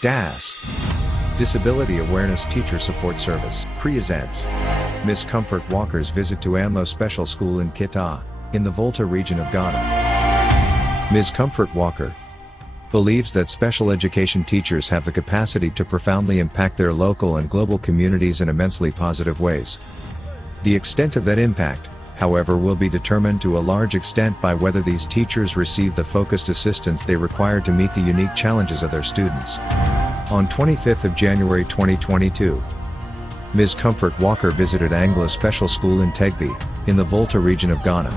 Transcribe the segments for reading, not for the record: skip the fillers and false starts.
DATSS, Disability Awareness Teacher Support Service, presents Miss Comfort Walker's visit to Anlo Special School in Keta, in the Volta region of Ghana. Ms. Comfort Walker believes that special education teachers have the capacity to profoundly impact their local and global communities in immensely positive ways. The extent of that impact, however, will be determined to a large extent by whether these teachers receive the focused assistance they require to meet the unique challenges of their students. On 25th of January 2022, Ms. Comfort Walker visited Anlo Special School in Tegbe, in the Volta region of Ghana.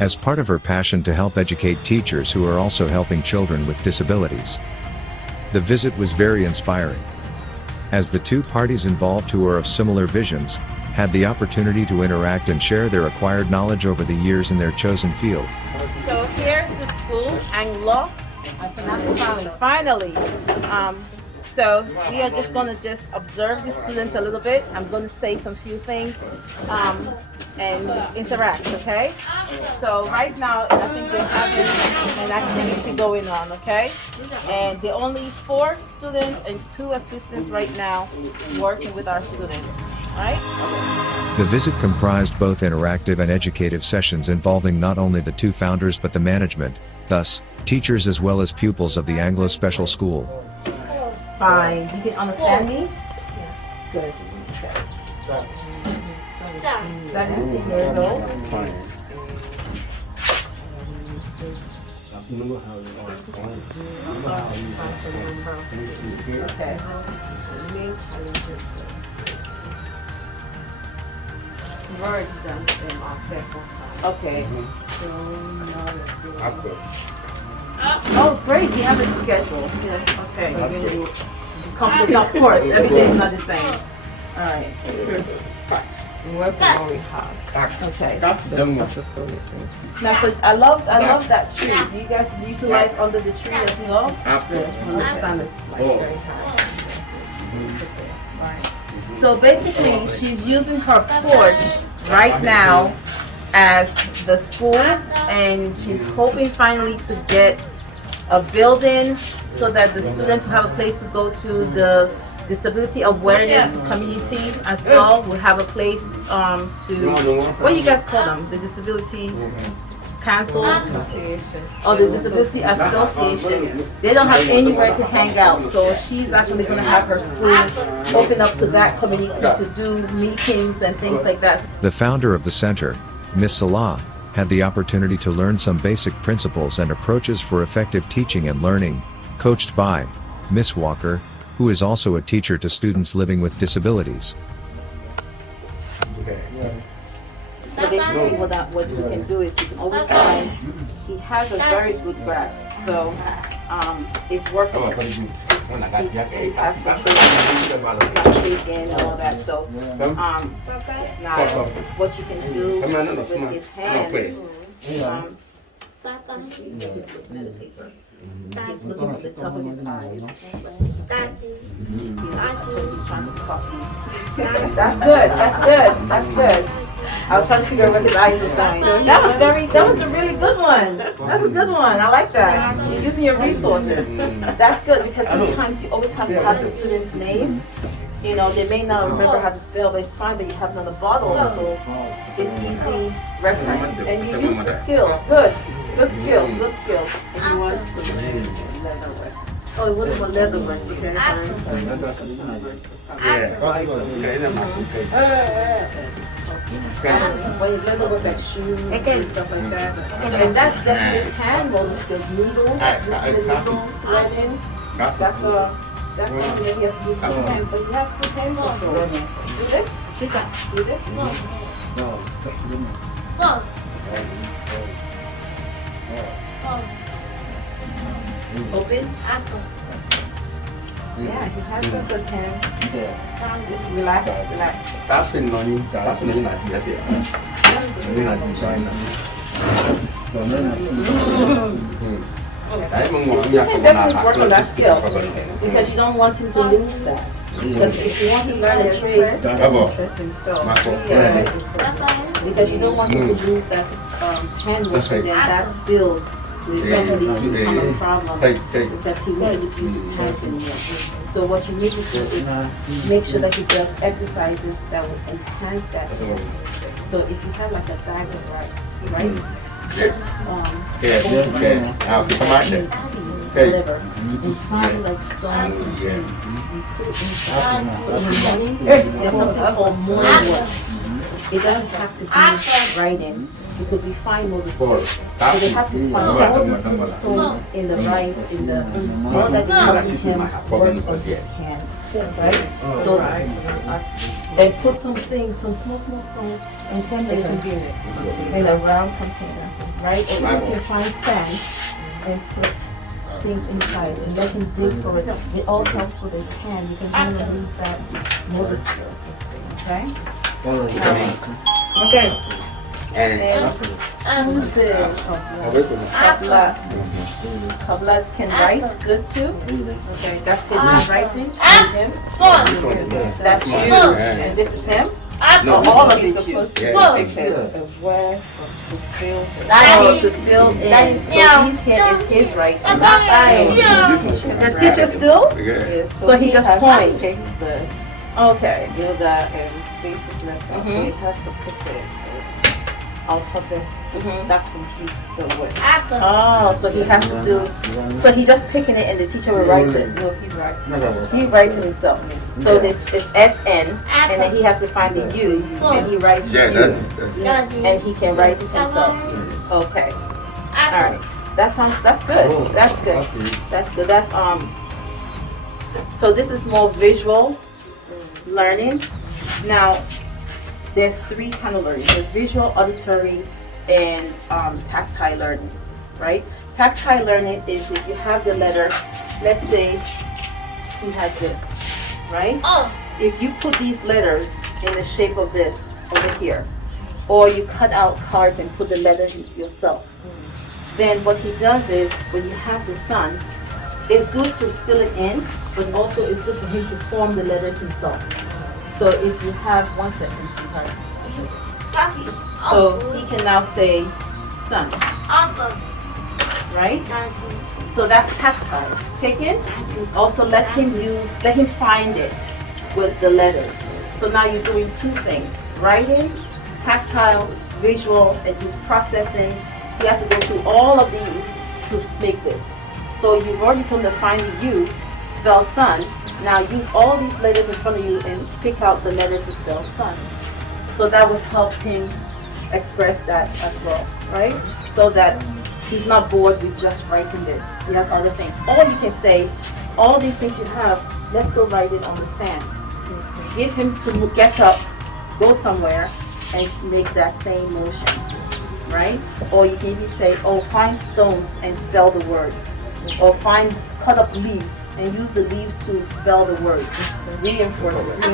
As part of her passion to help educate teachers who are also helping children with disabilities. The visit was very inspiring, as the two parties involved, who are of similar visions, had the opportunity to interact and share their acquired knowledge over the years in their chosen field. So here's the school, Anlo. Finally. So we are just going to observe the students a little bit. I'm going to say some few things and interact, okay? So right now, I think they're having an activity going on, okay? And there are only 4 students and 2 assistants right now working with our students, right? The visit comprised both interactive and educative sessions involving not only the 2 founders but the management, thus, teachers as well as pupils of the Anlo Special School. Fine. You can understand me? Good. 17 years old. Okay. Word done them on several times. Okay. Oh, great. You have a schedule. Yes. Okay. Complete, of course. Every day is not the same. All right. Working very hard. Okay. Now, so I love that tree. Do you guys utilize under the tree as well? The sun is very high. Right. So basically, she's using her porch right now as the school, and she's hoping finally to get a building so that the students will have a place to go to. The disability awareness community as well will have a place to, what do you guys call them? The disability council or the disability association. They don't have anywhere to hang out, so she's actually going to have her school open up to that community to do meetings and things like that. The founder of the center, Ms. Salah, had the opportunity to learn some basic principles and approaches for effective teaching and learning, coached by Ms. Walker, who is also a teacher to students living with disabilities. So basically what you can do is you can always find, he has a very good grasp, so it's working. He has control, he's not shaking and all that, so it's not what you can do with his hands. He's looking at the top of his eyes. He's trying to copy. That's good, that's good, that's good. I was trying to figure out where his eyes was going. That was a really good one. That's a good one. I like that. You're using your resources. That's good, because sometimes you always have to have the student's name. You know, they may not remember how to spell, but it's fine that you have it on the bottle, so it's easy reference. And you use the skills. Good. Good skills, good skills. And you want leatherwork. Oh, it wasn't leatherwork, okay? Well, leatherwork like shoes and stuff like that. And that's definitely hand roll skills. Needles, threading. That's something that he has to use with his hands, but he has good hand control. Do this? Do this? No. Open. Yeah, he has a good hand. Relax, relax. That's been learning. You can definitely work on that skill, because you don't want him to lose that. Because if you want to learn a trade, because you don't want him to lose that hand work, and then that builds will eventually become a problem because he won't be able to use his hands anymore. So what you need to do is make sure that he does exercises that will enhance that ability. So if you have like a bag of rice, right? Seeds, liver, and find like stones and things and put it inside. So in the morning, there's something called morning work. It doesn't have to be writing. It could be fine motor skills. So they have to find all these little stones in the rice, in the all that is helping him work on his hands, right? So and put some things, some small stones and templates in a round container, right? Or you can find sand and put things inside and let him dig for it. It all helps with his hand. You can kind of use that motor skills, okay? Okay. And who's this? Kabla can write good too. Okay, that's his handwriting. That's him. That's you. And this is him. No, all of it's supposed to be picture of where to fill in. So his here is his writing. The teacher still? So he just points. Okay. Do that spaces left, so you have to pick the alphabets that completes the word. Oh, so he has to do, so he's just picking it and the teacher will write it. No, He writes it himself. So this is SN and then he has to find the U and he writes the U. And he can write it himself. Okay. Alright. That's good. That's good. That's good. That's so this is more visual learning. Now there's three kind of learning. There's visual, auditory, and tactile learning, right? Tactile learning is if you have the letter, let's say he has this, right? If you put these letters in the shape of this over here, or you cut out cards and put the letters yourself, then what he does is when you have the sun, it's good to fill it in, but also it's good for him to form the letters himself. So if you have, 1 second, sweetheart. So he can now say sun, right? So that's tactile. Picking. Also let him find it with the letters. So now you're doing two things: writing, tactile, visual, and he's processing. He has to go through all of these to make this. So you've already told him to find the U, spell sun. Now use all these letters in front of you and pick out the letter to spell sun. So that would help him express that as well, right? So that he's not bored with just writing this. He has other things. Or you can say, all these things you have, let's go write it on the sand. Give him to get up, go somewhere, and make that same motion, right? Or you can even say, oh, find stones and spell the word. Or cut up leaves and use the leaves to spell the words. Reinforcement.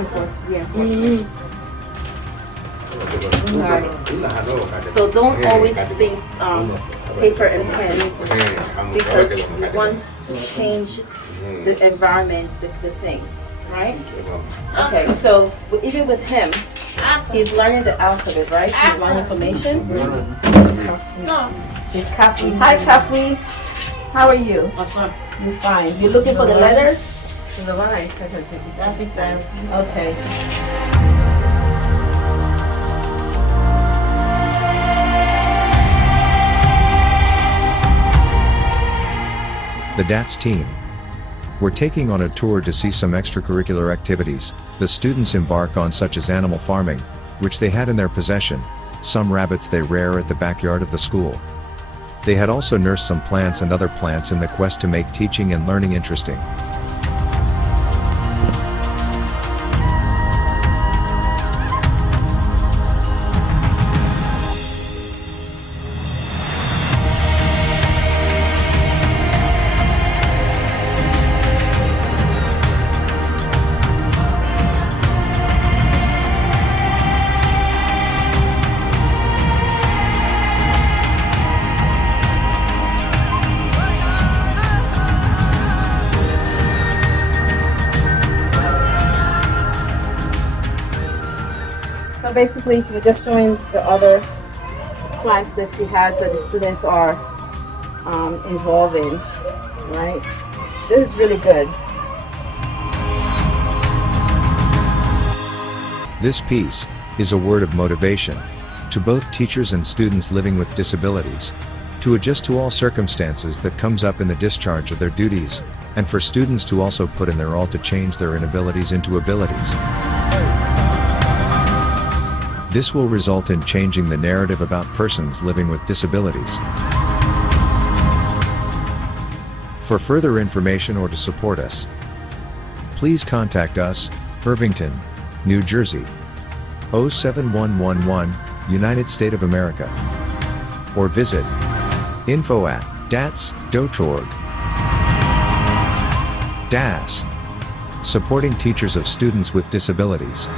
Alright. So don't always think paper and pen because you want to change the environment, the things, right? Okay, so even with him, he's learning the alphabet, right? He's learning information. He's Kafui. Hi, Kafui. How are you? You're fine. You're looking for the letters? The one I said is Okay. The DATSS team. We're taking on a tour to see some extracurricular activities the students embark on, such as animal farming, which they had in their possession, some rabbits they rear at the backyard of the school. They had also nursed some plants and other plants in the quest to make teaching and learning interesting. So basically, she was just showing the other plants that she has that the students are involved in, right? This is really good. This piece is a word of motivation to both teachers and students living with disabilities to adjust to all circumstances that comes up in the discharge of their duties, and for students to also put in their all to change their inabilities into abilities. This will result in changing the narrative about persons living with disabilities. For further information or to support us, please contact us, Irvington, New Jersey, 07111, United States of America, or visit info@datss.org. DATSS, supporting teachers of students with disabilities.